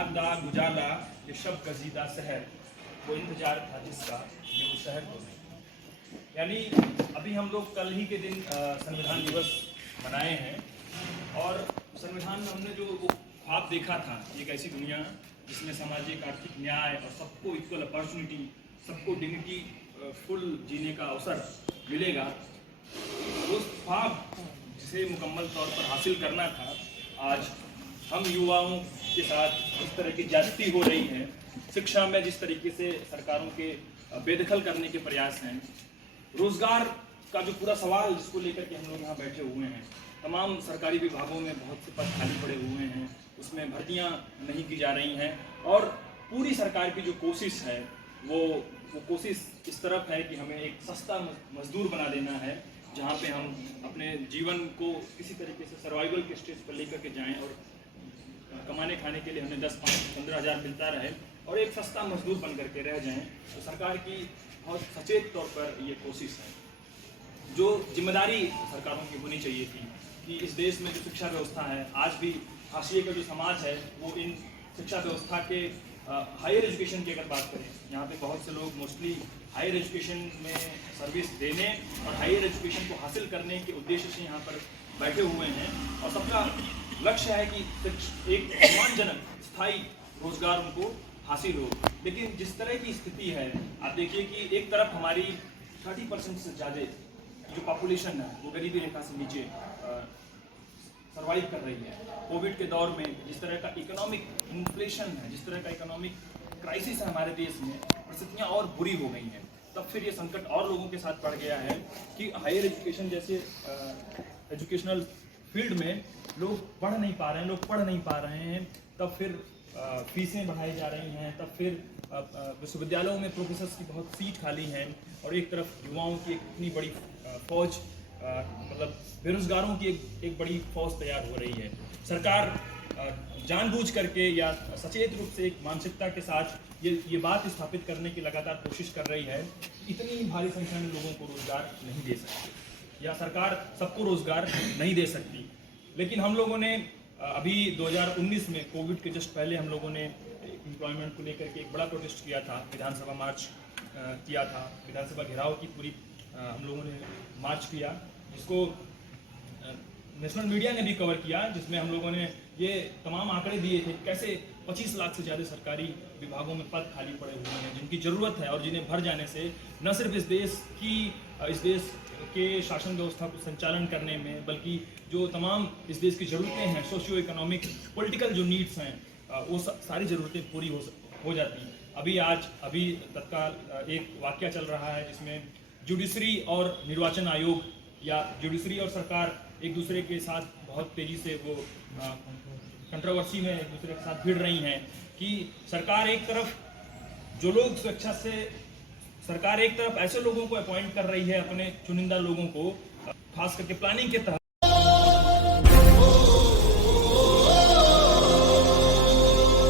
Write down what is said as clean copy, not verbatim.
दाग दाग उजाला ये शब गजीदा शहर, वो इंतजार था जिसका ये वो शहर तो नहीं। यानी अभी हम लोग कल ही के दिन संविधान दिवस मनाए हैं और संविधान में हमने जो वो ख्वाब देखा था, एक ऐसी दुनिया जिसमें सामाजिक आर्थिक न्याय और सबको इक्वल अपॉर्चुनिटी, सबको डिग्निटी फुल जीने का अवसर मिलेगा, उस ख्वाब जिसे मुकम्मल तौर पर हासिल करना था, आज हम युवाओं के साथ जिस तरह की ज्यादती हो रही है, शिक्षा में जिस तरीके से सरकारों के बेदखल करने के प्रयास हैं, रोजगार का जो पूरा सवाल जिसको लेकर के हम लोग यहाँ बैठे हुए हैं, तमाम सरकारी विभागों में बहुत से पद खाली पड़े हुए हैं, उसमें भर्तियाँ नहीं की जा रही हैं और पूरी सरकार की जो कोशिश है वो कोशिश इस तरफ है कि हमें एक सस्ता मजदूर बना देना है, जहाँ पे हम अपने जीवन को किसी तरीके से सर्वाइवल के स्टेज पर लेकर के जाएं और कमाने खाने के लिए हमें 10-15 हज़ार मिलता रहे और एक सस्ता मजदूर बन करके रह जाएं। तो सरकार की बहुत सचेत तौर पर ये कोशिश है। जो जिम्मेदारी सरकारों की होनी चाहिए थी कि इस देश में जो शिक्षा व्यवस्था है, आज भी हाशिए का जो समाज है वो इन शिक्षा व्यवस्था के हायर एजुकेशन की अगर बात करें, यहाँ पे बहुत से लोग मोस्टली हायर एजुकेशन में सर्विस देने और हायर एजुकेशन को हासिल करने के उद्देश्य से यहाँ पर बैठे हुए हैं और सबका लक्ष्य है कि एक सम्मानजनक स्थायी रोजगार उनको हासिल हो। लेकिन जिस तरह की स्थिति है, आप देखिए कि एक तरफ हमारी 30% से ज़्यादा जो पॉपुलेशन है वो गरीबी रेखा से नीचे सर्वाइव कर रही है। कोविड के दौर में जिस तरह का इकोनॉमिक इन्फ्लेशन है, जिस तरह का इकोनॉमिक क्राइसिस है हमारे देश में, परिस्थितियाँ और बुरी हो गई हैं। तब फिर ये संकट और लोगों के साथ बढ़ गया है कि हायर एजुकेशन जैसे एजुकेशनल फील्ड में लोग पढ़ नहीं पा रहे हैं, लोग पढ़ नहीं पा रहे हैं। तब फिर फीसें बढ़ाई जा रही हैं, तब फिर विश्वविद्यालयों में प्रोफेसर्स की बहुत सीट खाली हैं और एक तरफ युवाओं की एक इतनी बड़ी फौज, मतलब बेरोजगारों की एक बड़ी फौज तैयार हो रही है। सरकार जानबूझ करके या सचेत रूप से एक मानसिकता के साथ ये बात स्थापित करने की लगातार कोशिश कर रही है, इतनी भारी संख्या में लोगों को रोजगार नहीं दे सकती या सरकार सबको रोजगार नहीं दे सकती। लेकिन हम लोगों ने अभी 2019 में कोविड के जस्ट पहले हम लोगों ने एम्प्लॉयमेंट को लेकर के एक बड़ा प्रोटेस्ट किया था, विधानसभा मार्च किया था, विधानसभा घेराव की पूरी हम लोगों ने मार्च किया, जिसको नेशनल मीडिया ने भी कवर किया, जिसमें हम लोगों ने ये तमाम आंकड़े दिए थे कैसे 25 लाख से ज़्यादा सरकारी विभागों में पद खाली पड़े हुए हैं जिनकी ज़रूरत है और जिन्हें भर जाने से न सिर्फ इस देश के शासन व्यवस्था को संचालन करने में, बल्कि जो तमाम इस देश की ज़रूरतें हैं, सोशियो इकोनॉमिक पॉलिटिकल जो नीड्स हैं, वो सारी ज़रूरतें पूरी हो जाती हैं। अभी तत्काल एक वाकया चल रहा है जिसमें जुडिशरी और निर्वाचन आयोग या जुडिशरी और सरकार एक दूसरे के साथ बहुत तेज़ी से वो कंट्रोवर्सी में एक दूसरे के साथ भिड़ रही हैं कि सरकार एक तरफ ऐसे लोगों को अपॉइंट कर रही है, अपने चुनिंदा लोगों को, खास करके प्लानिंग के तहत